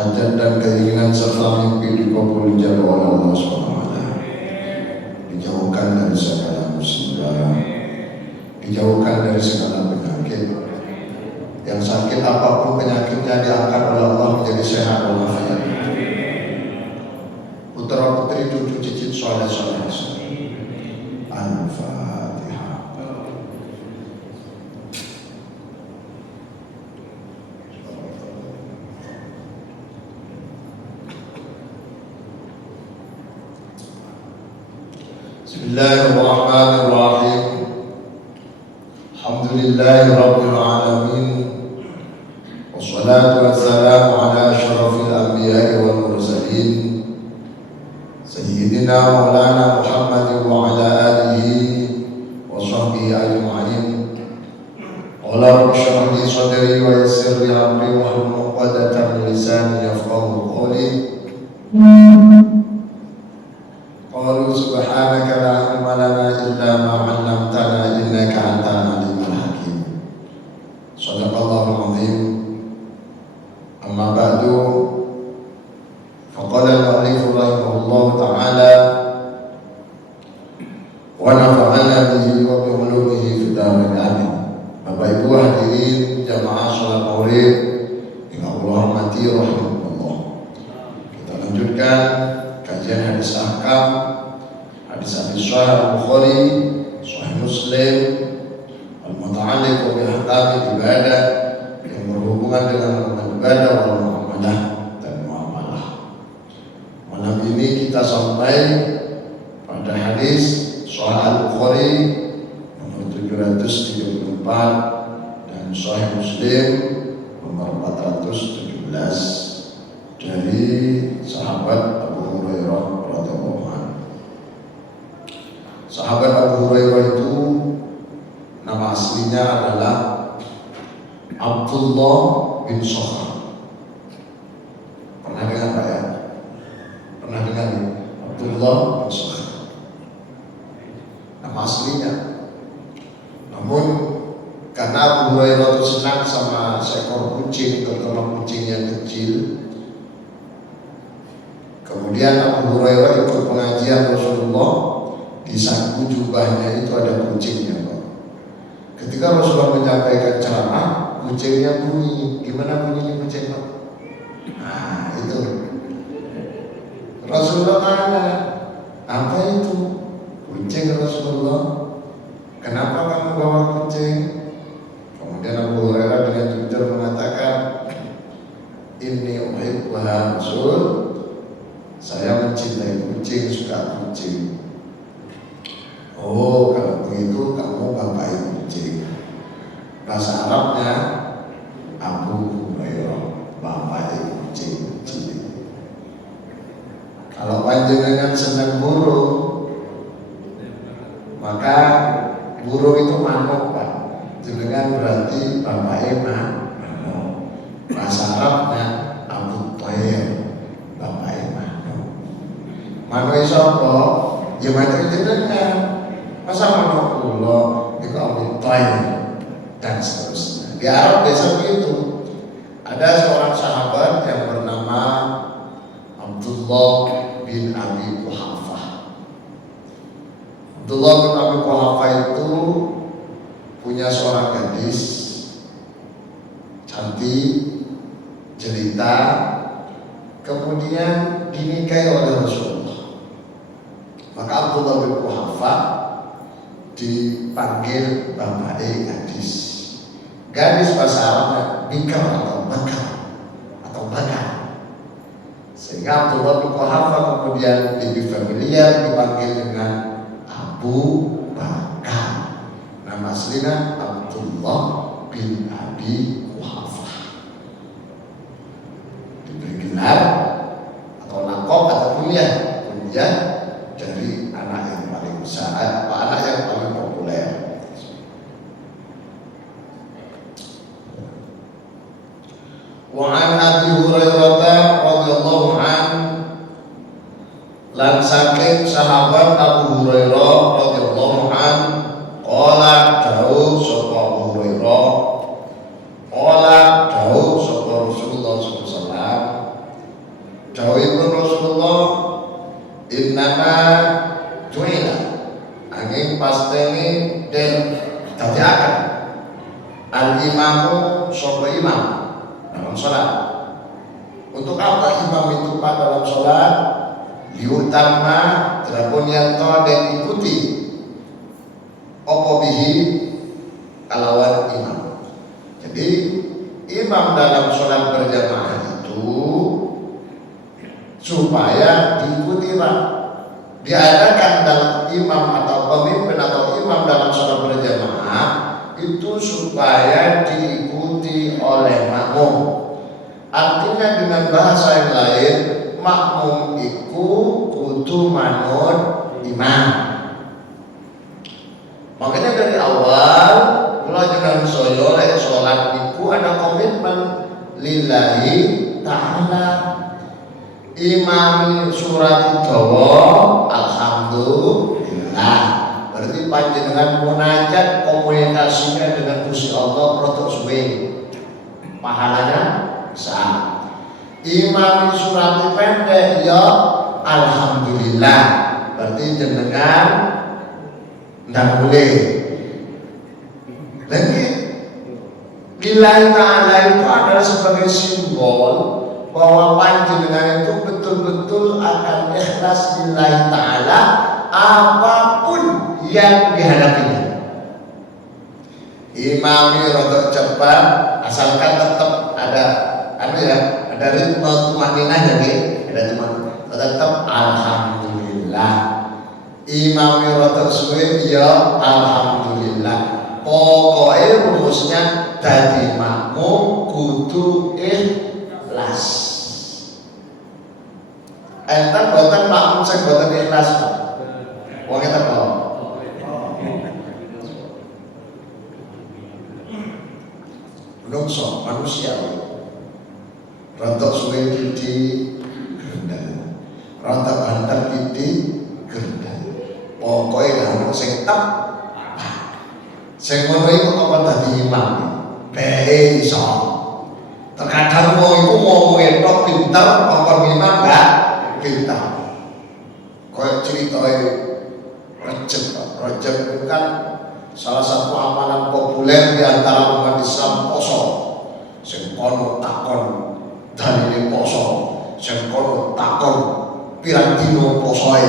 hajat dan keinginan serta mimpi dikabul jalla oleh Allah SWT. Dijauhkan dari segala musibah, dijauhkan dari segala penyakit. Yang sakit apapun penyakitnya diangkat oleh Allah menjadi sehat walafiat. Putra putri cucu cicit soleh soleh. Al-Fatihah. Bismillahirrahmanirrahim. Alhamdulillahi rabbil alamin. Wassalatu wassalamu ala asyrafil anbiya'i wal mursalin Sayyidina Maulana Muhammadin wa ala alihi wa sahbihi ajma'in. Qala rabbi shrah li sadri wa yassir li amri wahlul 'uqdatam min lisani yafqahu qawli. Qalu subhanaka la ilma lana illa ma 'allamtana innaka antal alimul hakim. Shadaqallahul azim. Amma ba'du. Faqala al-mu'allif rahimahullah ta'ala wa nafa'ana bihi wa bi ulumihi fid dharain amin. Bapak Ibu hadirin jamaah salat Maulid yang Allah hormati rahimahullah. Kita lanjutkan kajian hadis ahkam, hadis-hadis Sahih Al-Bukhari, Sahih Muslim, al-muta'alliq bi ahkam ibadah yang berhubungan dengan ibadah wal muamalah dan muamalah. Malam ini kita sampai pada hadis Sahih Al-Bukhari nomor 734 dan Sahih Muslim nomor 417 dari sahabat Abu Hurairah radhiyallahu anhu. Sahabat Abu Hurairah itu nama aslinya adalah Abdullah bin Sakhar. Pernah dengar Pak ya? Pernah dengar ya? Abdullah bin Sakhar nama aslinya. Namun karena Abu Hurairah itu senang sama seekor kucing, terutama kucing yang kecil, kemudian Abu Hurairah ikut pengajian Rasulullah. Di saku jubahnya itu ada kucingnya, Pak. Ketika Rasulullah menyampaikan ceramah, kucingnya bunyi. Gimana bunyinya kucing, Pak? Nah, itu. Rasulullah tanya, apa itu? Kucing Rasulullah. Kenapa kamu bawa kucing? Kemudian Abu Hurairah dengan jujur mengatakan, inni uhibbuha Rasul. Saya mencintai kucing, suka kucing. Oh, kalau begitu kamu bapak kucing. Bahasa Arabnya Abu Hurairah, bapak kucing. Kalau panjenengan senang burung, maka burung itu manuk, Pak. Jenengan berarti bapak manuk. Bahasa Arabnya Abu Thair, bapak manuk. Manuk sapa? Ya macam jenengan. Masa manuk kula itu Abu Thair dan seterusnya. Di Arab biasa begitu. Ada seorang sahabat yang bernama Abdullah bin Abi Quhafah. Abdullah bin Abi Quhafah itu punya seorang gadis cantik, jelita, kemudian dinikahi oleh Rasulullah. Maka Abdullah bin Quhafah dipanggil bapake gadis. Gadis bahasa Arabnya bikar atau bakar. Sehingga Abdullah bin Quhafah kemudian lebih familiar dipanggil dengan Abu Bakar. Nama aslinya Abdullah bin Abi Quhafah. Diberi gelar atau lakop atau kuliah dari anak yang paling besar, anak yang paling populer. Wa an Abi Hurairah radhiyallahu anhu, lan saking sahabat Abu Hurairah radhiyallahu anhu, qala dawuh sapa Abu Hurairah, qala dawuh sapa Rasulullah sallallahu alaihi wasallam, imamu sopo imam dalam sholat. Untuk apa imam itu Pak dalam sholat? Liutama terapun yanto dan ikuti opo bihi kalawan imam. Jadi imam dalam sholat berjamaah itu supaya diikuti Pak. Diadakan dalam imam atau pemimpin atau imam dalam sholat berjamaah itu supaya diikuti oleh makmum. Artinya dengan bahasa yang lain, makmum iku kudu manut imam. Makanya dari awal kula jangan soyo lek salat iku ada komitmen lillahi ta'ala. Imam surat dawa alhamdulillah. Berarti panjenengan munajat komunikasinya dengan Gusti Allah rodok suwe. Pahalanya sah. Imam surat pendek ya alhamdulillah. Berarti jenengan ndak boleh. Lagi lillahi ta'ala itu adalah sebagai simbol bahwa panjenengan itu betul-betul akan ikhlas lillahi ta'ala apapun yang dihadapinya. Imami rodok cepat asalkan tetap ada ada ritme tumaninah, jadi ada tumaninah tetap alhamdulillah. Imami rodok suwe ya alhamdulillah. Pokoknya rumusnya dadi makmum kudu ikhlas. Enten boten makmum sing boten ikhlas. Wong eta kok. Menungso manusia. Rontok suwe kiti gendal. Rontok banter kiti gendal. Pokoknya harus sing tep. Sing ngono iku kok dadi imam. Bae iso. Terkadang wong iku ngomongin tok pinter, kok imam enggak pinter. Kayak ceritae Rajab itu kan salah satu amalan populer di antara umat Islam poso. Sing kono takon dalile poso, sing kono takon pirang dino posoe,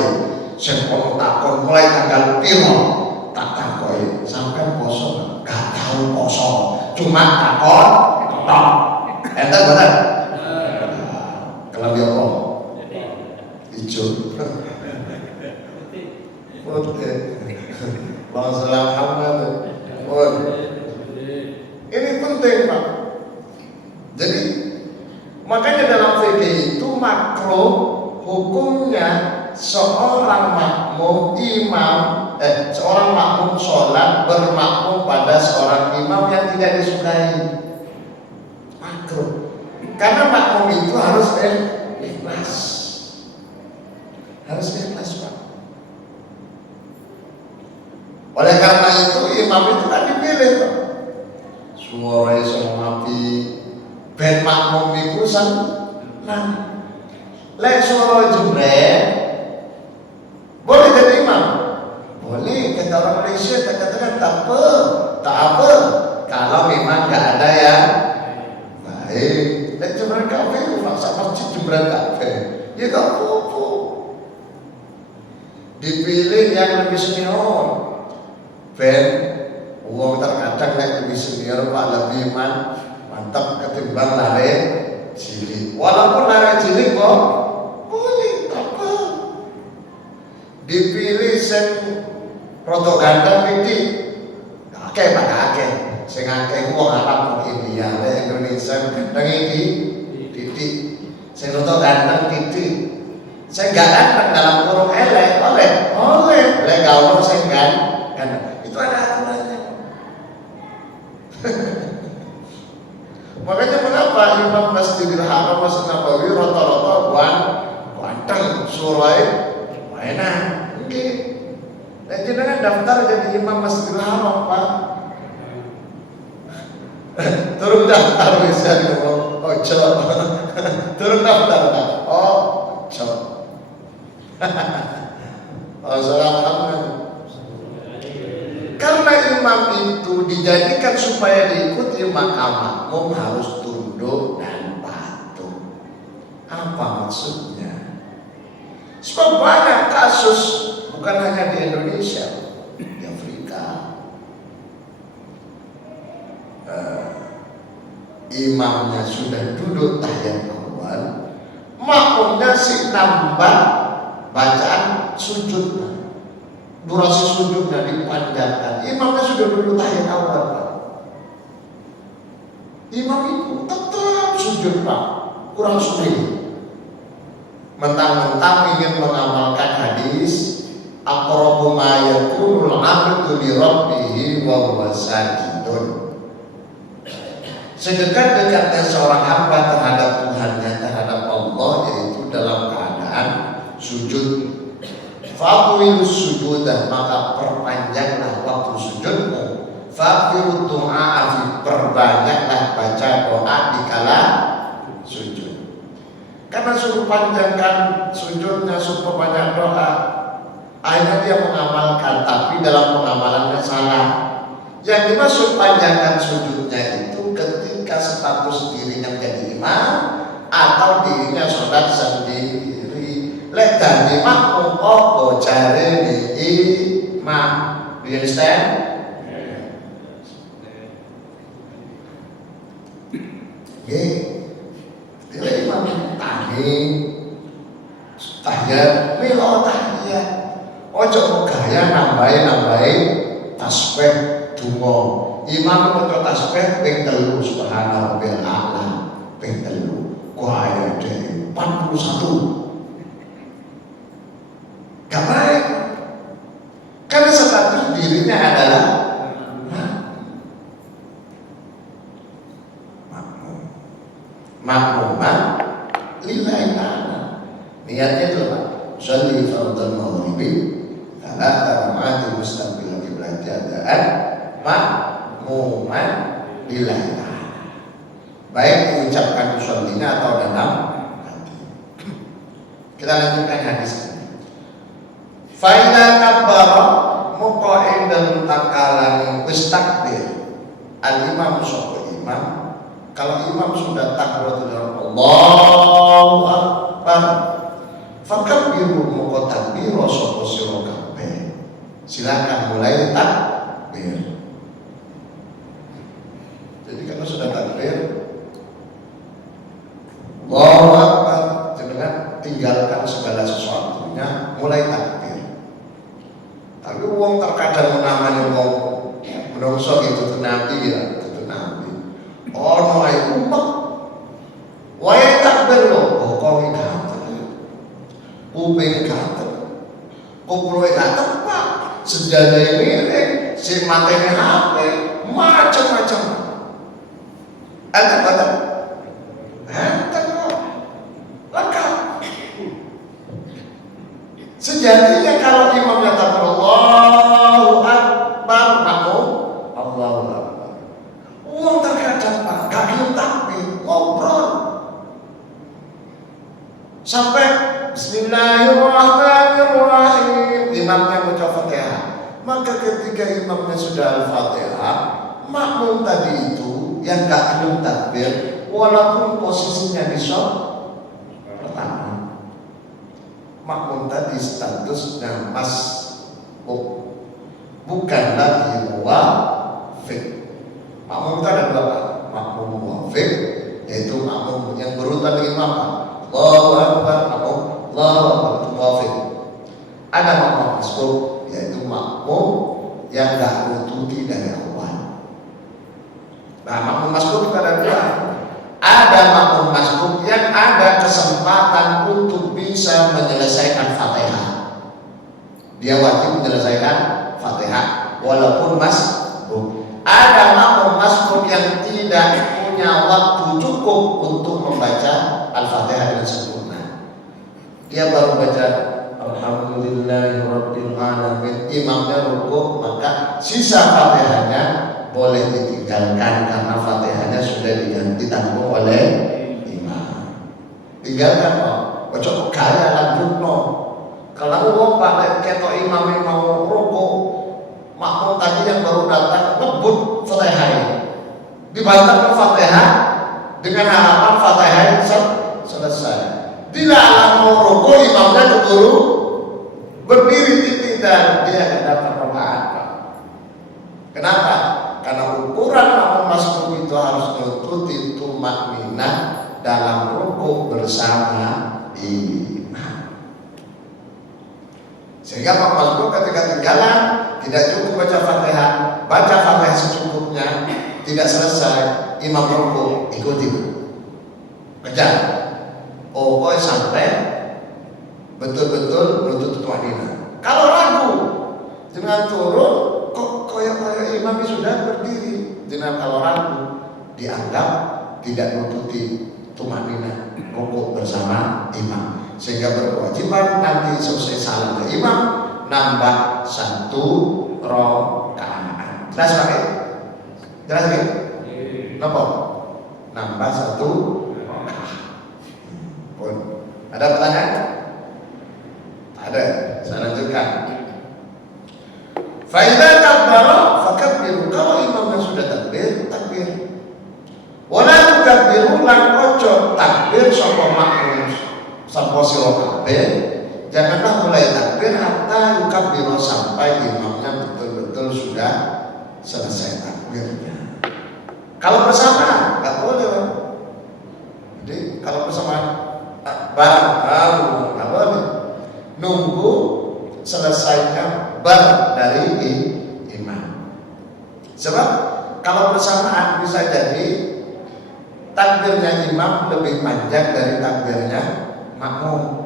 sing kono takon mulai tanggal piro tak takoki sampai poso gak tahu poso, cuma takon tok. Enten bener. Kelambi apa? Ijo. Oke. Masalah Muhammad. Ini penting Pak. Jadi makanya dalam fikih itu makruh hukumnya seorang makmum seorang makmum sholat bermakmum pada seorang imam yang tidak disukai. Makruh. Karena makmum itu harus ikhlas. Harus ikhlas Pak. Oleh karena itu imam itu kan dipilih Pak. Suaranya semua api. Ben makmum itu senang. Lek suara jebret boleh jadi imam. Boleh, kata orang Malaysia katakan tak apa. Kalau memang nggak ada yang baik. Lek jebret kafe, maksa masjid jebret kafe. Ya gak apa-apa. Dipilih yang lebih senior. Ben uang terkadang lebih senior Pak lebih mantap ketimbang lare cilik. Walaupun lare cilik kok boleh apa? Dipilih sing rada ganteng iki. Akeh Pak akeh. Sing akeh wong Arab India, Indonesia ganteng iki titik. Sing rada ganteng titik. Sing gak ganteng dalam kurung elek oleh. Lek gak ono sing ganteng. Itu ada aturannya. Makanya mengapa Imam Masjidil Haram Masjid Nabawi rata-rata ganteng surai enak. Oke. Dan jenengan daftar jadi Imam Masjidil Haram Pak. Turun daftar bisa ngomong ojo. Turun daftar Pak. Ojo. Assalamualaikum. Karena imam itu dijadikan supaya diikuti, maka makmum harus tunduk dan patuh. Apa maksudnya? Sebab banyak kasus, bukan hanya di Indonesia, di Afrika, imamnya sudah duduk tahiyat awal, makmumnya si nambah bacaan sujudnya, durasi sujudnya dipanjangkan. Imamnya sudah duduk tahiyat awal, Pak. Imam itu tetap sujud, Pak, kurang sulit. Mentang-mentang ingin mengamalkan hadis aqrabu ma yakunul 'abdu li rabbih wa huwa sajidun. Sedekat-dekatnya seorang hamba terhadap Tuhannya, terhadap Allah, yaitu dalam keadaan sujud. Fa'wilu sujudah, maka perpanjanglah waktu sujudmu. Fa'wilu du'a, perbanyaklah baca doa di kala sujud. Karena suruh panjangkan sujudnya, suruh banyak doa, akhirnya dia mengamalkan, tapi dalam pengamalannya salah. Yang dimaksud panjangkan sujudnya itu ketika status dirinya menjadi imam atau dirinya sholat sendiri. Lek dadi makmum apa jare ni imam. Do you understand? Okay. Dia imam tahiyat, milo tahiyat. Ojo gaya nambahin tasbih donga. Imam maca tasbih ping 3 subhana rabbil a'la, ping 3. Gaya dhewe 41. Gak baik. Karena status dirinya adalah makmuman lillahi ta'ala. Niatnya itu apa? Sholli fardhu maghribi thalatha raka'at mustaqbil qiblat adaan makmuman lillahi ta'ala. Baik diucapkan shollinya atau dalam hati. Kita lanjutkan hadis. Fa idza kabbara muqa'in dan takalan istakbir. Al-imam sapa imam, kalau imam sudah takbiratul Allahu Akbar, fakabbiru moko takbir sapa sira kabeh. Silakan mulai takbir. Jadi kalau sudah takbir Allahu Akbar, jangan tinggalkan segala sesuatunya, mulai takbir. Tapi wong terkadang menamani wong menungso itu nabi ya. Ono ae umpet wae takbir lho, bokonge gatel, kuping gatel, kupluke gatel, Pak, sejadah miring, si matene HP, macam-macam. Ada kok lengkap. Sejatinya kalau imamnya takbir Allahu Akbar, makmum Allahu Akbar. Uang terkadang Pak, gak belum takbir, ngobrol sampai Bismillahirrahmanirrahim, imamnya baca Fatihah. Maka ketika imamnya sudah Al-Fatihah, makmum tadi itu yang gak belum takbir, walaupun posisinya di sholat pertama, makmum tadi statusnya masbuk, bukan lagi muwafiq. Makmum itu ada dua, Pak. Makmum muwafiq, yaitu makmum yang berurutan dengan imam. Allahu Akbar, makmum Allahu Akbar, itu muwafiq. Ada makmum masbuk, yaitu makmum yang gak nututi dari awal. Nah, makmum masbuk itu ada dua. Ada makmum masbuk yang ada kesempatan untuk bisa menyelesaikan Fatihah. Dia wajib menyelesaikan Fatihah walaupun masbuk. Ada makmum masbuk yang tidak punya waktu cukup untuk membaca Al-Fatihah dengan sempurna. Dia baru baca Alhamdulillahirabbil alamin, imamnya rukuk, maka sisa Fatihahnya boleh ditinggalkan karena Fatihahnya sudah ditanggung oleh imam. Tinggalkan kok, ojo gaya lanjutno. Kalau wong pakai ketok imam mau rukuk, makmum tadi yang baru datang ngebut baca Fatihah dengan harapan Fatihah itu selesai. Tidak mau rukuk imamnya keburu berdiri, tidak, dia tidak dapat apa-apa. Kenapa? Karena ukuran makmum masbuk itu harus nututi tumakninah dalam rukuk bersama imam. Sehingga makmum masbuk ketika tinggalan tidak cukup baca Fatihah secukupnya, tidak selesai, imam rukuk ikuti, kejar, sampai betul-betul menutup tumakninah. Kalau ragu dengan turun, kok koyok imam sudah berdiri, dengan kalau ragu dianggap tidak menututi tumakninah rukuk bersama imam, sehingga berkewajiban nanti selesai salam ke imam nambah 1 rakaat. Jelas Pak? Jelas Pak? Napa? Nambah 1 rakaat. Pun ada pertanyaan? Ada. Saya lanjutkan. Fa idza kabbara fakabbiru, kalau imamnya sudah takbir, takbir. Wala tukabbiru lan ojo takbir sapa makmum sapa sira kabeh, janganlah mulai takbir hatta yukabbiru, sampai imamnya betul-betul sudah selesai takbirnya. Kalau bersama enggak boleh. Jadi kalau bersama bareng enggak boleh. Nunggu selesainya bar dari imam. Sebab kalau bersamaan bisa jadi takbirnya imam lebih panjang dari takbirnya makmum.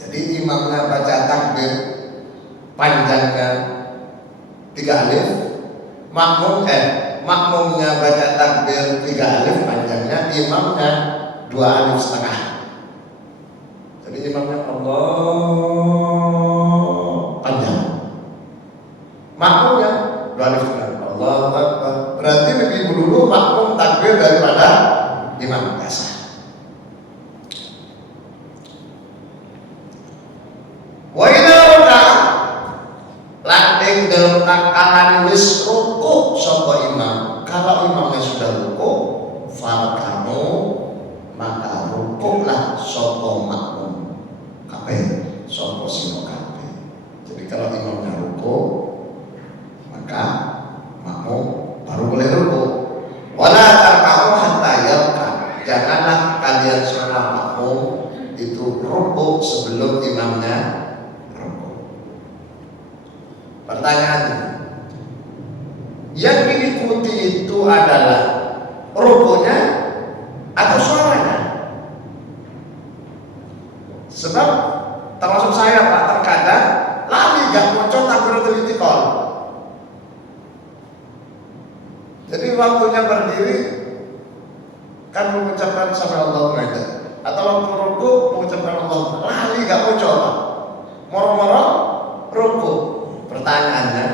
Jadi imamnya baca takbir panjangnya 3 alif, makmumnya baca takbir 3 alif panjangnya, imamnya 2 alif setengah. Jadi imamnya Allah panjang, makmumnya 2 alif setengah. Allahu Akbar. Berarti lebih dulu makmum takbir daripada imam biasa. Wa idza raka'a landing dalam takalan wis rukuk sapa imam. Kalau imamnya sudah rukuk, farkamu, maka rukuklah sapa makmum kabeh, sapa sira kabeh. Jadi kalau imamnya rukuk, maka makmum baru boleh rukuk. Wala tarka'u hatta yarka, janganlah kalian semua makmum itu rukuk sebelum imamnya rukuk. Pertanyaannya, yang diikuti itu adalah rukuknya atau suaranya? Sebab termasuk saya Pak, terkadang lali gak muncul takbiratul intiqal. Jadi waktunya berdiri kan mengucapkan sami Allahu liman, atau waktu rukuk mengucapkan Allah, lali gak muncul Pak. Moro-moro rukuk. Pertanyaannya,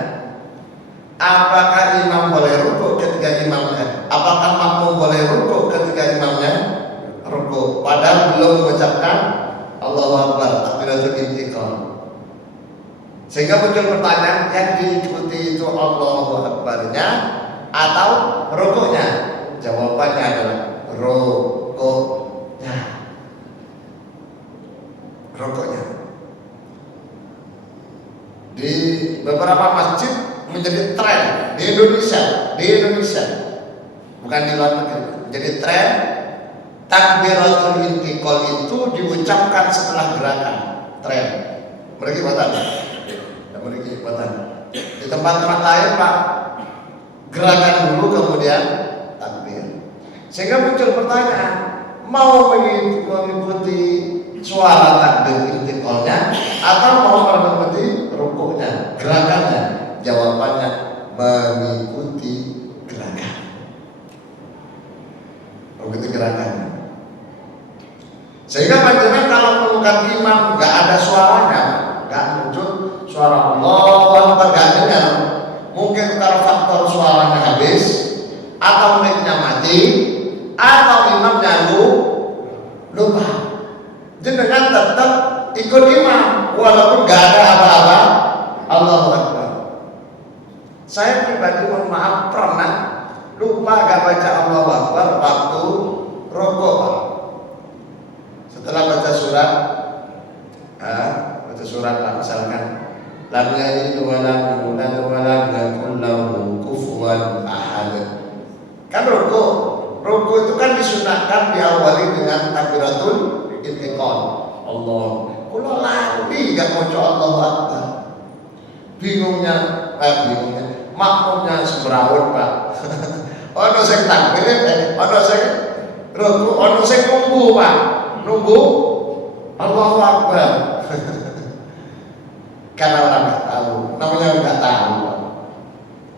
apakah imam boleh rukuk ketika imamnya? Apakah makmum boleh rukuk ketika imamnya rukuk? Padahal belum mengucapkan Allahu Akbar, takbiratul intiqal. Sehingga muncul pertanyaan, yang diikuti itu Allahu Akbarnya atau rukuknya? Jawabannya adalah rukuknya. Rukuknya. Di beberapa masjid menjadi tren di Indonesia, bukan di luar negeri, menjadi tren takbiratul intiqal itu diucapkan setelah gerakan. Tren. Mereka buatan. Di tempat-tempat lain Pak, gerakan dulu kemudian takbir. Sehingga muncul pertanyaan, mau mengikuti suara takbir intiqalnya atau mau mengikuti rukuknya, gerakannya? Jawabannya mengikuti gerakan. Mengikuti gerakannya. Sehingga panjenengan kalau menemukan imam nggak ada suaranya, nggak muncul suara Allahu Akbar, nggak dengar. Mungkin kalau faktor suaranya habis, atau mic-nya mati, atau imamnya lupa. Jenengan tetap ikut imam walaupun nggak ada apa-apa. Allahu Akbar. Saya pribadi mohon maaf pernah lupa gak baca Allahu Akbar waktu rukuk. Setelah baca surat, lah misalkan lam yalid wa lam yulad wa lam yakul lahu kufuwan ahad. Kan rukuk itu kan disunahkan diawali dengan takbiratul intiqal. Allah. Kula lali gak maca Allahu Akbar. Bingungnya makmumnya semrawut, Pak. Ono sing takbir, ono sing rukuk, ono sing nunggu, Pak. Nunggu Allahu Akbar. Karena orang nggak tahu, namanya nggak tahu.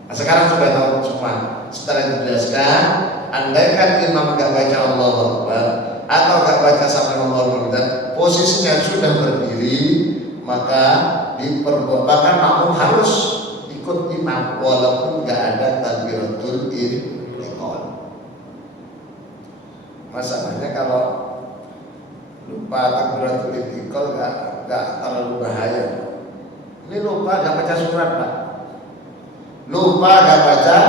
Nah, sekarang sudah tahu semua. Setelah dijelaskan, andaikan imam nggak baca Allahu Akbar atau nggak baca sampai Allahu Akbar, posisinya sudah berdiri, maka bahkan makmum harus ikut imam walaupun nggak ada takbiratul intiqal. Masalahnya kalau lupa takbiratul intiqal nggak terlalu bahaya. Ini lupa gak baca surat, Pak. Lupa gak baca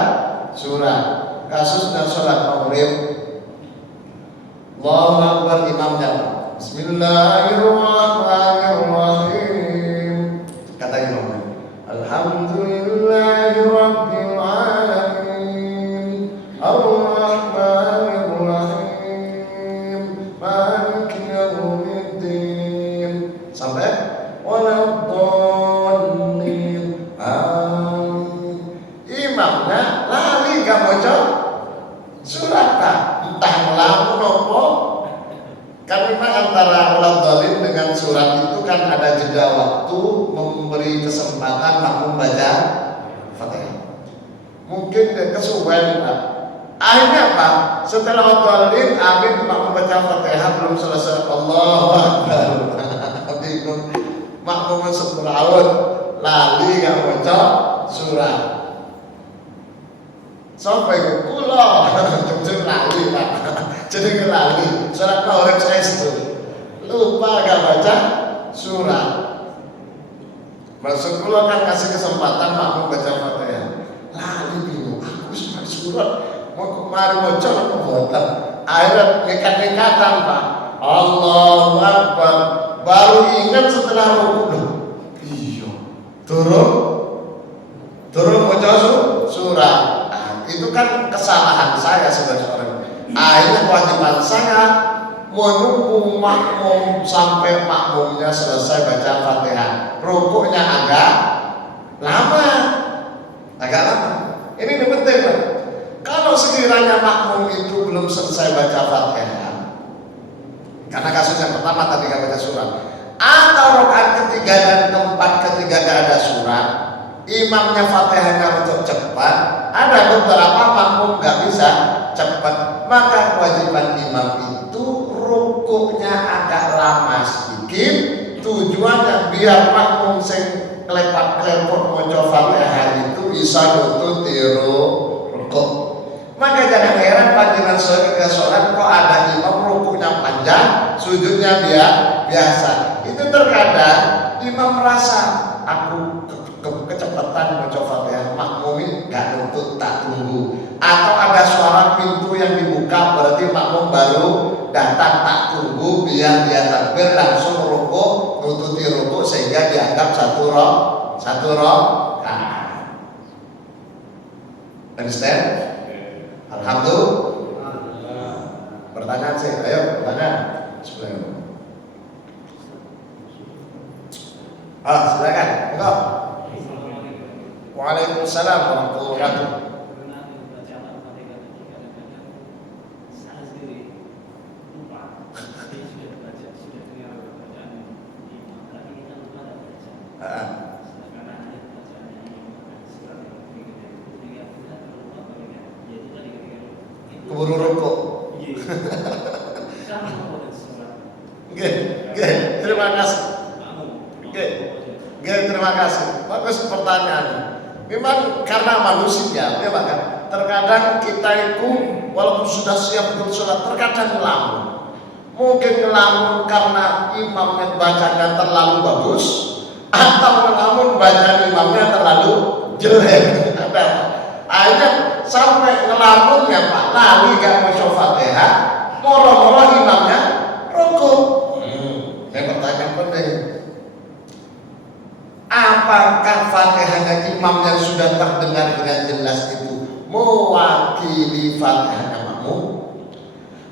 surat. Kasus dan sholat maghrib. Allahu Akbar, imam jawab Bismillahirrahmanirrahim. Kata imam, Alhamdulillahi Rabbil Alamin, Ar-Rahmanirrahim, Maliki Yawmiddin. Sampai imamnya lali gak baca surat, Pak. Entah melamun apa. Kan memang antara waladhdallin dengan surat itu kan ada jeda waktu memberi kesempatan makmum baca Fatihah. Mungkin kesuwen, Pak. Akhirnya Pak, setelah waladhdallin amin makmum baca Fatihah belum selesai Allahu Akbar. Bingung. Makmum semrawut lali gak baca surat. Sampai ke pulau, jujur lali, Pak. Jadi lali, surat maghrib saya itu lupa gak baca surat. Maksud pulau kan kasih kesempatan makmum baca Fatihah. Lali bingung, aku sudah surat mau kemarin mau coba pembuatan. Akhirnya nekat-nekatan, Pak. Allahu Akbar. Baru ingat setelah rukuk. Iya, turun baca surat. Itu kan kesalahan saya sebagai orang. Akhirnya kewajiban saya menunggu makmum sampai makmumnya selesai baca Fatihah. Rukuknya agak lama. Ini penting, Pak. Kalau sekiranya makmum itu belum selesai baca Fatihah, karena kasus yang pertama tadi gak baca surat, atau rakaat ketiga dan keempat ketika gak ada surat, imamnya Fatihahnya untuk cepat, ada beberapa makmum gak bisa cepat, maka kewajiban imam itu rukuknya agak lama sedikit, tujuannya biar makmum sing kelepat-kelepot maca Fatihah itu bisa nututi rukuk. Maka jangan heran panjenengan ketika sholat kok ada imam rukuknya panjang, sujudnya biasa. Itu terkadang imam merasa aku kecepatan baca Fatihah, makmum gak nutut, tak tunggu. Atau ada suara pintu yang dibuka, berarti makmum baru datang, tak tunggu biar dia takbir langsung rukuk, nututi rukuk sehingga dianggap satu rakaat. Understand? Alhamdulillah. Pertanyaan sih, ayo pertanyaan. Silakan. Enggak. Waalaikumsalam warahmatullahi wabarakatuh. Keburu rokok. Terima kasih. Terima kasih. Bagus pertanyaannya. Memang karena manusia, ya Pak, terkadang kita itu walaupun sudah siap untuk sholat, terkadang ngelamun. Mungkin ngelamun karena imamnya bacanya terlalu bagus, atau ngelamun bacaan imamnya terlalu jelek. Akhirnya sampai ngelamunnya Pak lali gak baca Fatihah, moro-moro imamnya rukuk. Ini pertanyaan penting. Apakah Fatihahnya imam yang sudah terdengar dengan jelas itu mewakili Fatihahnya makmum?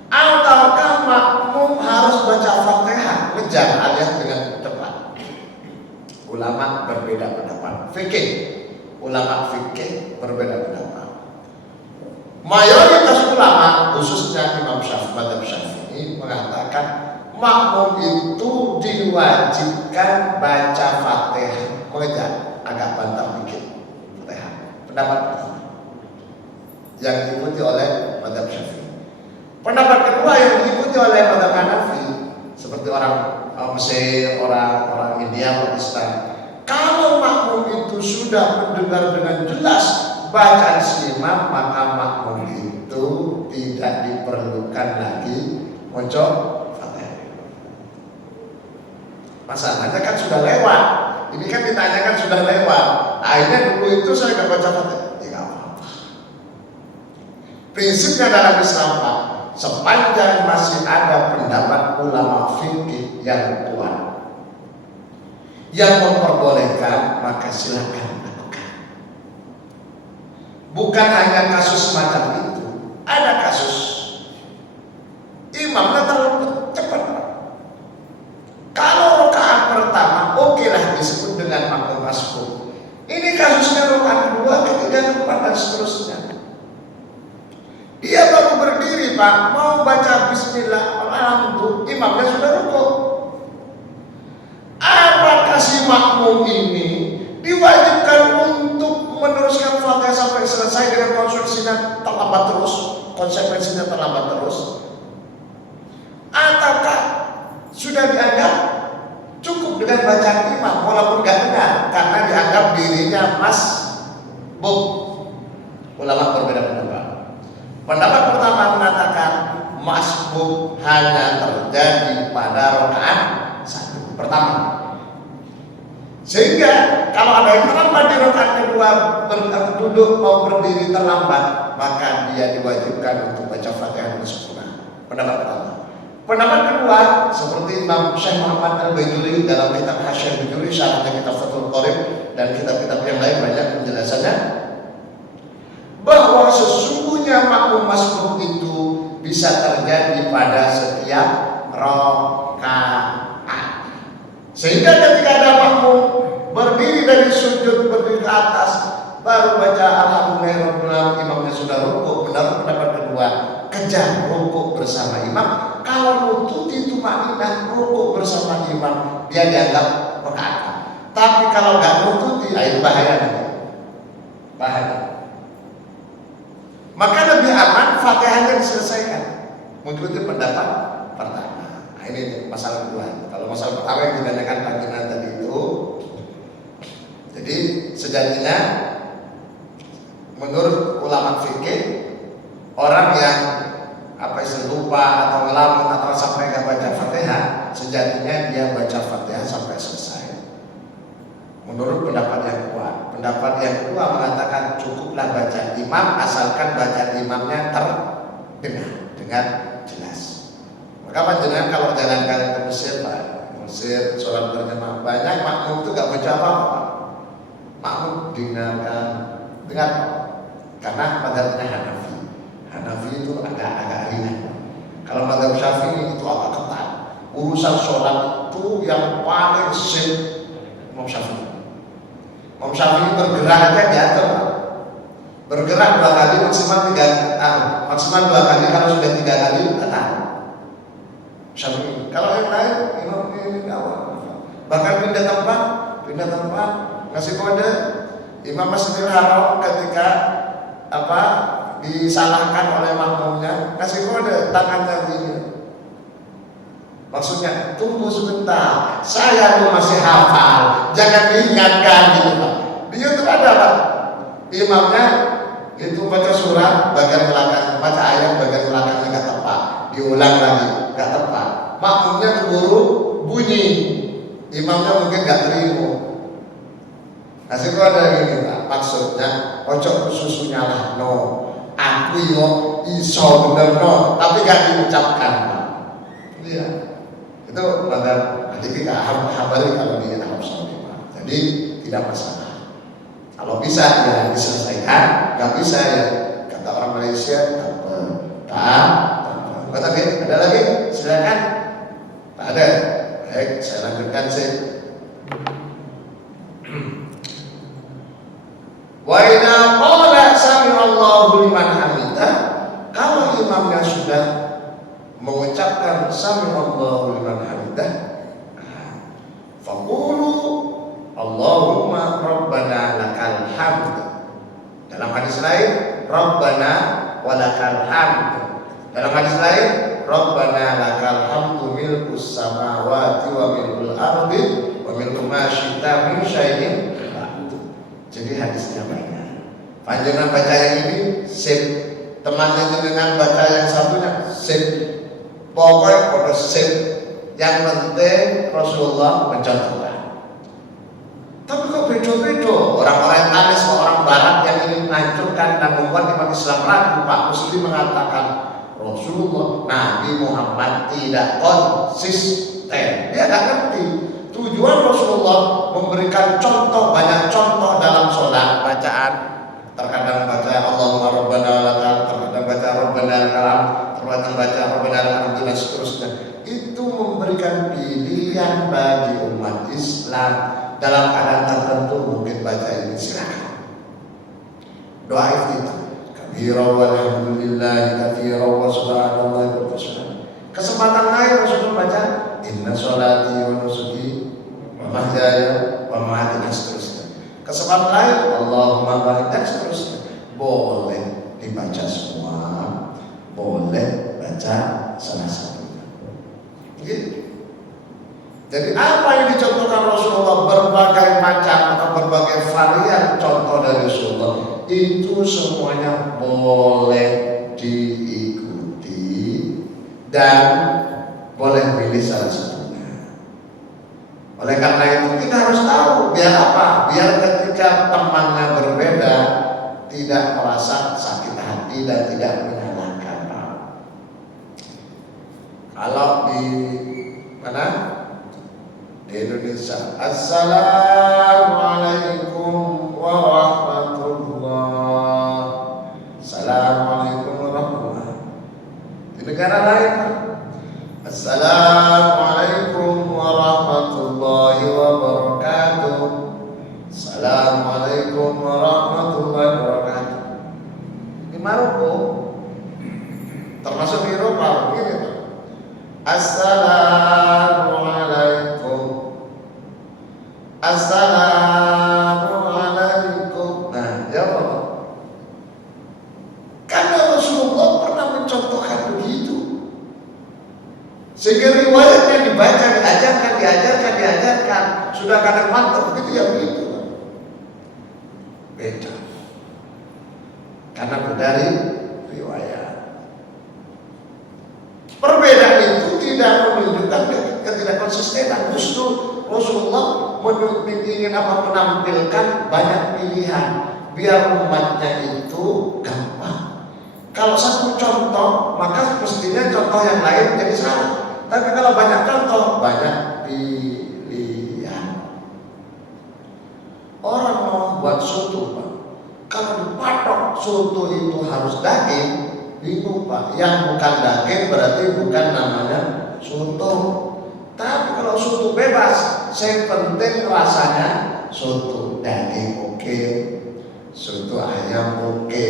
Ataukah makmum harus baca Fatihah ngejar alias dengan tepat? Ulama berbeda pendapat. Ulama fikih berbeda pendapat. Mayoritas ulama, khususnya Imam Syafi'i mengatakan makmum itu diwajibkan baca Fatihah, mengejar agak bantah dikit Fatihah. Pendapat pertama yang diikuti oleh mazhab Syafi'i. Pendapat kedua yang diikuti oleh mazhab Hanafi, seperti orang Mesir, orang India, Pakistan. Kalau makmum itu sudah mendengar dengan jelas bacaan si imam, maka makmum itu tidak diperlukan lagi maca Fatihah. Masalahnya kan sudah lewat. Ini kan ditanyakan sudah lewat. Akhirnya dulu itu saya nggak baca Fatihah. Tidak apa-apa. Prinsipnya dalam Islam Pak, sepanjang masih ada pendapat ulama fikih yang kuat yang memperbolehkan, maka silakan lakukan. Bukan hanya kasus semacam itu, ada kasus imamnya terlalu cepat. Kalau rakaat pertama oke lah disebut dengan makmum masbuk. Ini kasusnya rakaat kedua, ketiga, keempat dan seterusnya. Dia baru berdiri Pak, mau baca Bismillah, alhamdulillah, imamnya sudah rukuk. Apakah si makmum ini diwajibkan untuk meneruskan Fatihah sampai selesai dengan konsekuensinya terlambat terus? Ataukah sudah dianggap cukup dengan bacaan imam walaupun gak benar karena dianggap dirinya masbuk? Ulama berbeda pendapat. Pendapat pertama mengatakan masbuk hanya terjadi pada rakaat pertama. Sehingga kalau ada yang terlambat di rakaat kedua duduk mau berdiri terlambat, maka dia diwajibkan untuk baca Fatihah dengan sempurna. Pendapat pertama. Pendapat kedua, seperti Imam Syekh Muhammad Al-Baijuri dalam kitab Hasyah Baijuri, syarahnya kitab Fathul Qorib dan kitab-kitab yang lain banyak penjelasannya, bahwa sesungguhnya makmum masbuk itu bisa terjadi pada setiap rakaat. Sehingga ketika ada makmum berdiri dari sujud, berdiri ke atas, baru baca alhamdulillah, imamnya sudah rukuk. Menurut pendapat kedua, kejar rukuk bersama imam. Kalau nututi tumaninah rukuk bersama imam, dia dianggap rakaat. Tapi kalau nggak nututi, itu bahaya. Maka lebih aman Fatihahnya diselesaikan. Mengikuti pendapat pertama. Nah, ini masalah kedua. Kalau masalah pertama yang ditanyakan panggilan tadi itu, jadi sejatinya menurut ulama fikih, orang yang lupa atau ngelamun atau sampai nggak baca Fatihah, sejatinya dia baca Fatihah sampai selesai. Menurut pendapat yang kuat. Pendapat yang kedua mengatakan cukuplah baca imam asalkan bacaan imamnya terdengar dengan jelas. Maka panjenengan kalau jalan-jalan ke Mesir, Pak, Mesir sholat berjamaah, banyak makmum itu nggak baca apa-apa. Makmum dengarkan, karena mazhabnya Hanafi itu agak ringan. Kalau mazhab Syafi'i itu agak ketat. Urusan sholat itu yang paling Imam Syafi'i. Imam Syafi'i bergerak aja diatur. Bergerak 2 kali maksimal 2 kali, kalau sudah 3 kali batal. Syafi'i. Kalau yang lain imam ini awal. Bahkan pindah tempat, ngasih kode. Imam Masjidil Haram ketika disalahkan oleh makmumnya, kasih kode tangannya begini. Maksudnya tunggu sebentar, saya masih hafal, jangan diingatkan gitu Pak. Di YouTube ada Pak, imamnya itu baca surat bagian belakang, baca ayat bagian belakangnya nggak tepat, diulang lagi nggak tepat. Makmumnya keburu bunyi, imamnya mungkin nggak terima. Kasih kode gini Pak, maksudnya ojo susu nyalahno. Aku yo iso benerno, tapi gak diucapkan. Iya. Itu madzhab Hanafi Hambali kalau di Arab Saudi. Jadi tidak masalah. Kalau bisa ya diselesaikan, nggak bisa ya kata orang Malaysia tak. Ada lagi? Silakan. Tak ada. Baik, saya lanjutkan sih. Wa idza qala sami'allahu liman hamidah, kalau imamnya sudah mengucapkan sami'allahu liman hamidah, faqulu Allahumma rabbana lakal hamd. Dalam hadis lain, rabbana walakal hamd. Dalam hadis lain, rabbana lakal hamdu milkus samawati wa milkul ardi wa milku ma syi'ta min syai'in. Jadi hadisnya banyak. Panjenengan baca yang ini sip, temannya dengan baca yang satunya sip. Pokoknya pada sip. Yang penting Rasulullah mencontohkan. Tapi kok beda-beda? Orang-orang Tanis, orang Barat yang ingin menghancurkan dan membuat umat Islam ragu, Pak Muslim mengatakan Rasulullah Nabi Muhammad tidak konsisten. Dia tidak ngerti. Tujuan Rasulullah memberikan contoh, banyak contoh dalam sholat bacaan. Terkadang baca Allahumma rabbana lakal, terkadang baca rabbana lakal, terkadang baca rabbana lakal, dan seterusnya. Itu memberikan pilihan bagi umat Islam dalam keadaan tertentu mungkin baca ini, silakan. Doa itu kabira walhamdulillahi katsira wa subhanallahi wa bihamdihi. Kesempatan lain Rasulullah baca inna sholati wa nusuki wa mahyaya wa mamati dan seterusnya. Kesempatan lain Allahumma barik dan seterusnya. Boleh dibaca semua, boleh baca salah satunya. Begitu. Jadi apa yang dicontohkan Rasulullah, berbagai macam atau berbagai varian contoh dari Rasulullah, itu semuanya boleh diikuti dan boleh pilih salah satunya. Oleh karena itu kita harus tahu biar apa? Biar ketika temannya berbeda tidak merasa sakit hati dan tidak menyalahkan. Kalau di mana? Di Indonesia, Assalamualaikum warahmatullah. Assalamualaikum warahmatullah. Di negara lain, Assalamualaikum warahmatullahi wabarakatuh. Assalamualaikum warahmatullahi wabarakatuh. Di Maroko, termasuk di Eropa, begini. Assalamualaikum. Assalamualaikum. Nah, ya Allah. Karena Rasulullah pernah mencontohkan begitu. Sehingga riwayatnya dibaca, diajarkan. Sudah kadang mantap begitu ya begitu. Beda. Karena dari riwayat. Perbedaan itu tidak menunjukkan ketidakkonsistenan. Justru Rasulullah ingin menampilkan banyak pilihan biar umatnya itu gampang. Kalau satu contoh, maka mestinya contoh yang lain jadi salah. Tapi kalau banyak contoh, banyak pilihan. Orang mau buat soto, Pak. Kalau dipatok soto itu harus daging, bingung, Pak. Yang bukan daging berarti bukan namanya soto. Tapi kalau soto bebas, yang penting rasanya soto daging oke, soto ayam oke,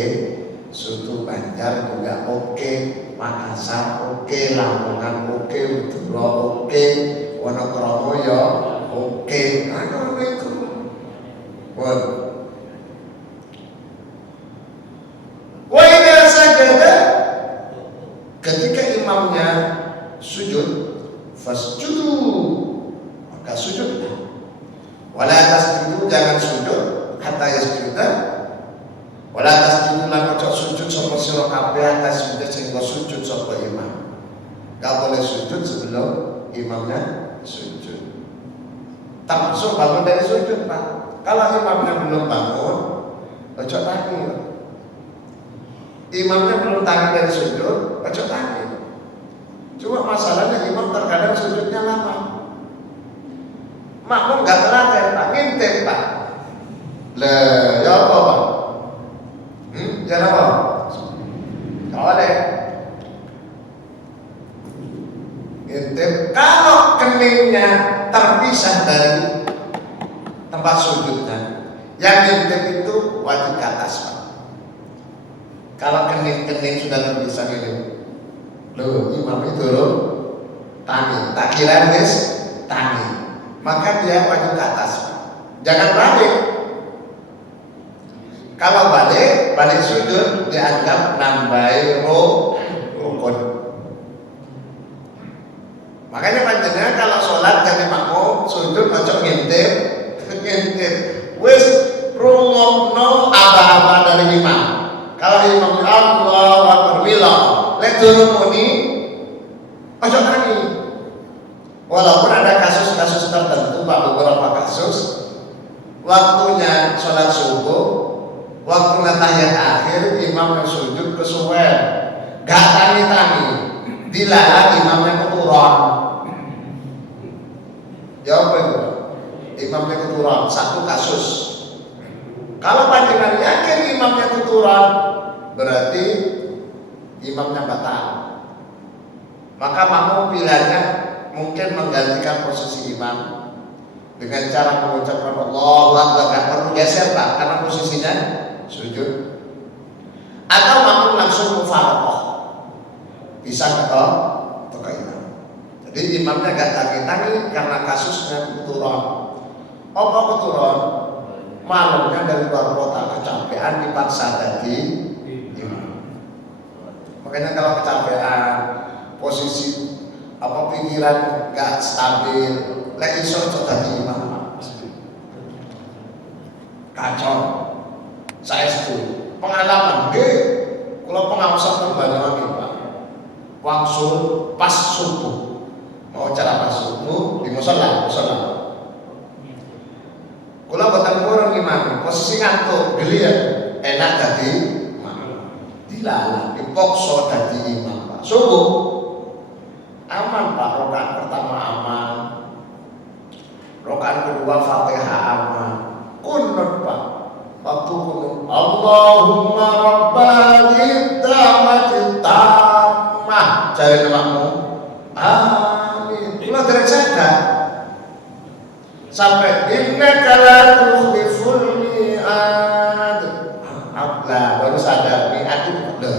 soto Banjar juga oke, Makassar oke, Lamongan oke, Madura oke, Wonokromo ya oke. Nah, kalau itu, wajah saja ketika imamnya sujud, fasjudu, maka sujudlah. Wala tasjudu, jangan sujud hatta yasjuda. Wala tasjudu lan ojo sujud sapa sira kabeh hatta sujud sehingga sujud sapa imam. Gak boleh sujud sebelum imamnya sujud. Termasuk bangun dari sujud, Pak. Kalau imamnya belum bangun, ojo tangi. Imamnya belum tangi dari sujud, ojo tangi. Cuma masalahnya imam terkadang sujudnya lama. Makmum nggak telaten, Pak, ngintip Pak. Lah, ya apa Pak? Ya apa? Oleh ngintip. Kalau keningnya terpisah dari tempat sujudnya, yang ngintip itu wajib ke atas Pak. Kalau kening sudah terpisah gitu, loh imam itu loh tangi, tak kira wis tangi, maka dia wajib ke atas Pak. Jangan balik. Kalau balik sujud dianggap nambahi rukun. Makanya panjenengan kalau sholat jadi makmum sujud ojo ngintip. Wis rungokno apa-apa dari imam. Kalau imam Allahu Akbar mila, lek durung muni ojo tangi. Walaupun ada kasus-kasus tertentu Pak, beberapa kasus waktunya sholat subuh, waktu tahiyat akhir imam yang sujud kesuwen, gak tangi-tangi, dilarang imamnya keturun. Jawab itu, imamnya keturun, satu kasus. Kalau panjenengan yakin imamnya keturun, berarti imamnya batal. Maka makmum pilihannya mungkin menggantikan posisi imam dengan cara mengucapkan Allahu Akbar, gak perlu geser Pak, karena posisinya sujud. Atau makmum langsung mufaraqah, bisa ke imam. Jadi imamnya gak tangi-tangi karena kasusnya keturun. Apa keturun? Malamnya dari luar kota kecapean dipaksa jadi imam. Makanya kalau kecapean, posisi pikiran gak stabil, lek iso jadi imam kacau. Saya setuju. Pengalaman kalau pengawasan Banyuwangi Pak, wangsul pas subuh, mau cara pas subuh di musola. Kalau boten kurang imam, posisi ngantuk, geliat, enak jadi imam. Dilalah, dipaksa jadi imam Pak. Subuh aman Pak, rakaat pertama aman, rakaat kedua Fatihah aman, kunut Pak. Waktu kunut Allahumma rabbani ta'amati tamah, cari namamu amin. Ini derek sadar sampai innaka la tukhliful mi'ad. Nah, baru sadar mi'ad itu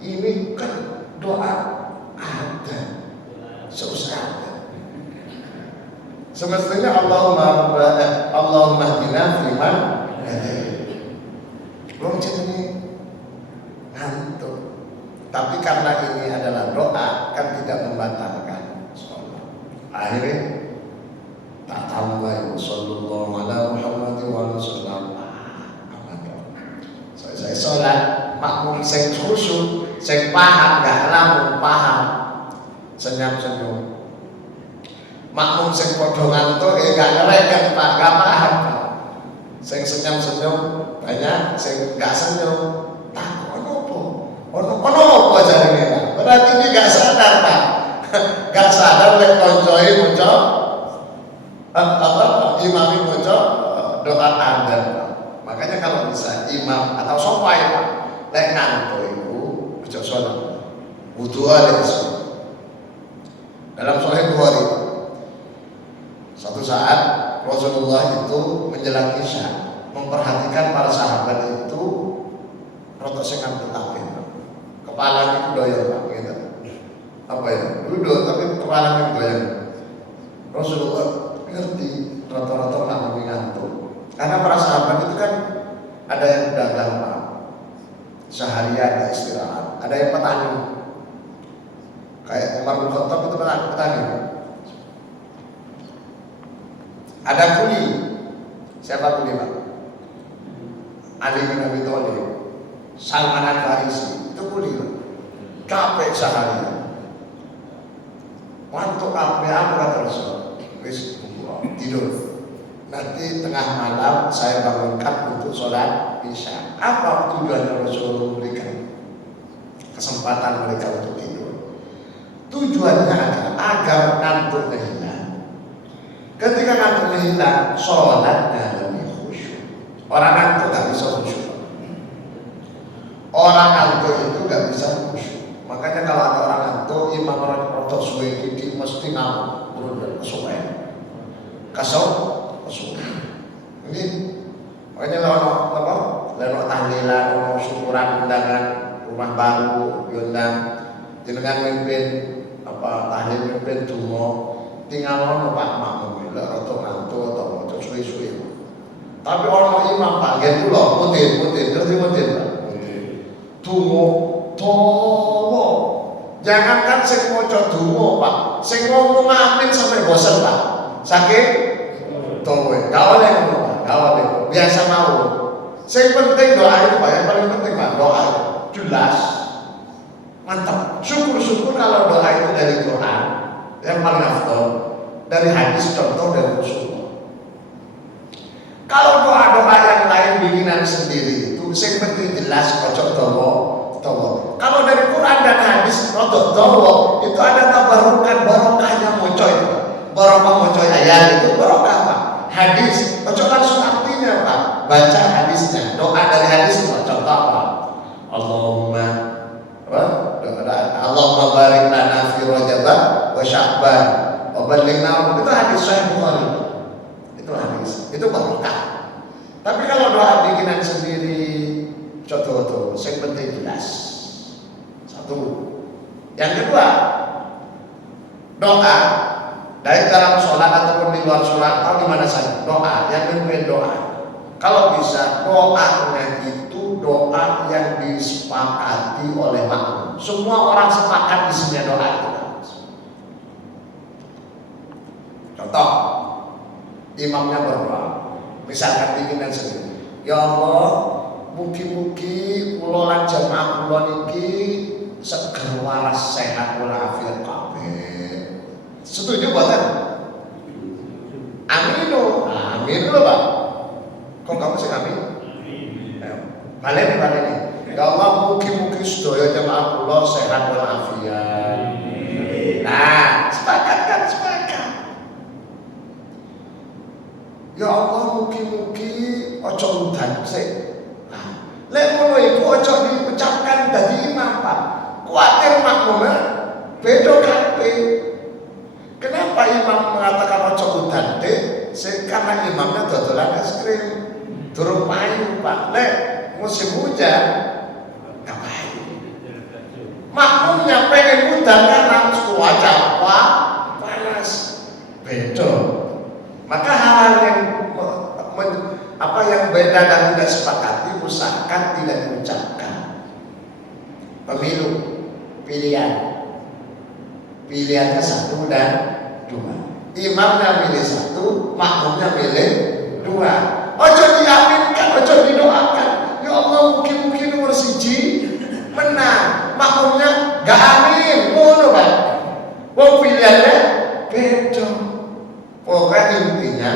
ini kan doa ada seusah. Semestinya Allahumma hdina fiman belum ini ngantuk. Tapi karena ini adalah doa, kan tidak membatalkan sholat. Akhirnya tak tambah ya sallallahu ala Muhammad wa sallam. Saya sholat makmum sing khusyuk, sing paham, gak lamun paham, senyum. Makmum sing padha ngantuk gak ngereken Pak, gak paham Pak. Sing senyum banyak, sing gak senyum tak ono apa jarine. Berarti dia gak sadar Pak. Gak sadar lek koncoe maca imami maca doa Anda. Makanya kalau bisa imam atau sapa ya Pak, lek ngantuk iku aja salat. Wudu ae dalam Sahih Bukhari. Suatu saat Rasulullah itu menjelang Isya memperhatikan para sahabat itu rotok sing ngantuk kabeh. Kepalanya itu doyan Pak, gitu. Apa ya? Duduk tapi kepalanya doyan. Rasulullah ngerti rata-rata nggak ngantuk. Karena para sahabat itu kan ada yang dagang Pak, seharian ada istirahat, ada yang petani. Kayak Umar bin Khattab itu petani. Ada kuli. Siapa kuli Pak? Ali bin Abi Thalib, Salman Al-Farisi, itu kuli Pak. Capek seharian. Ngantuk apa kata Rasul? Wis tidur. nanti tengah malam saya bangunkan untuk sholat isya. Apa tujuannya Rasulullah memberikan kesempatan mereka untuk tidur? Tujuannya adalah agar ngantuknya hilang. Ketika ngantuknya hilang, sholatnya lebih khusyuk. Orang ngantuk gak bisa khusyuk. Orang ngantuk itu gak bisa khusyuk. Makanya kalau ada orang ngantuk, imam orang rotok suwe ini mesti ngamuk, berudah kesuwen, kesuwen. Ini makanya lawan tahlilan, lawan syukuran undangan rumah baru, diundang jenengan mimpin tahlil mimpin donga, tinggal ono Pak makmum lek rotok ngantuk atau rotok suwe-suwe. Tapi orang imam panggil kula mutin, ngerti mutin Pak? Donga dawa. Jangankan sing maca donga, Pak, sing ngomong amin sampai bosan, Pak. Saking dawa. Gawe ngono, Pak. Gawe biasa mau. Sing penting doa itu, Pak. Yang paling penting, Pak, doa jelas. Mantap. Syukur-syukur kalau doa itu dari Quran, yang paling afdal, dari hadis, contoh dari Rasulullah. Kalau doa-doa yang lain bikinan sendiri itu sing penting jelas, ojo dawa. Kalau dari Quran dan hadis rodok dawa itu ada tabarukan, barokahnya moco itu. Barokah moco ayat itu barokah, Pak. Hadis, ojo langsung artinya, Pak. Baca hadisnya. Doa dari hadis itu contoh apa? Allahumma barik lana fi Rajab wa Sya'ban wa ballighna, itu hadis Sahih Bukhari. Itu hadis. Itu barokah. Tapi kalau doa bikinan sendiri, contoh yang penting jelas. Satu. Yang kedua, doa baik dalam sholat ataupun di luar sholat atau di mana saja, doa yang mimpin doa. Kalau bisa doanya itu doa yang disepakati oleh makmum. Semua orang sepakat isinya doa itu. Contoh, imamnya berdoa, misalkan bikinan sendiri. Ya Allah, mugi-mugi kula lan jamaah kula niki seger waras sehat walafiat kabeh. Setuju boten? Amin lho. Amin lho, Pak. Kok kamu sih amin? Balen. Ya Allah, mugi-mugi sedaya jamaah kula sehat walafiat. Nah, sepakat kan? Sepakat. Ya Allah, mugi-mugi ojo udan sik. Lek ngono iku aja diucapkan dadi imam, Pak. Kuwatir makmumnya beda kabeh. Kenapa imam mengatakan aja udan dik? Karena imamnya dodolan es krim. Durung payu, Pak. Lek musim hujan gak payu. Makmumnya pengen udan karena cuaca panas. Beda. Maka hal-hal yang beda dan tidak sepakati usahakan tidak diucapkan. Pemilu, pilihannya 1 dan 2. Imamnya milih 1, makmumnya milih 2. Ojo diaminkan, ojo didoakan. Ya Allah, mungkin nomor 1 menang, makmumnya gak amin. Ngono, Pak. Wong pilihannya beda. Pokoknya intinya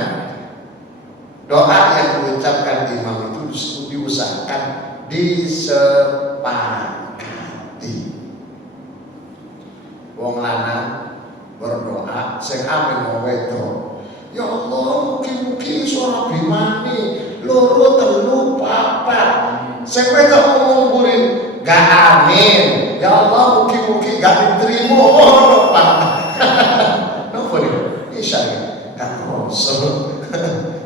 doa yang diucapkan imam itu diusahakan disepakati. Wong lanang berdoa sing amin wong wedok. Ya Allah, mugi-mugi suara bimani loro telu papat. Sing wedok ngomong kuwi gak amin. Ya Allah, mugi-mugi gak diterima ngono, Pak. Nopo iki? Isya gak kroso.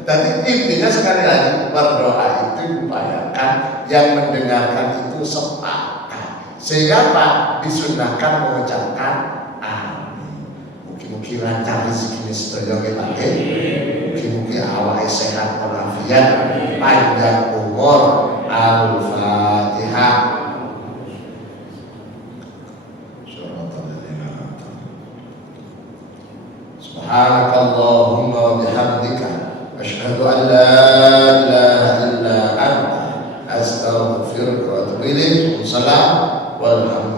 Jadi intinya sekali lagi berdoa itu diupayakan yang mendengarkan itu sepakat. Sehingga Pak disunahkan mengucapkan amin. Mugi-mugi lancar rezekine sedaya kita. Mugi-mugi awake sehat walafiat, panjang umur. Al-Fatihah. Subhanakallahumma wa bihamdika asyhadu an la ilaha illa anta astaghfiruka wa atubu ilaik. Wassalam walhamdulillah.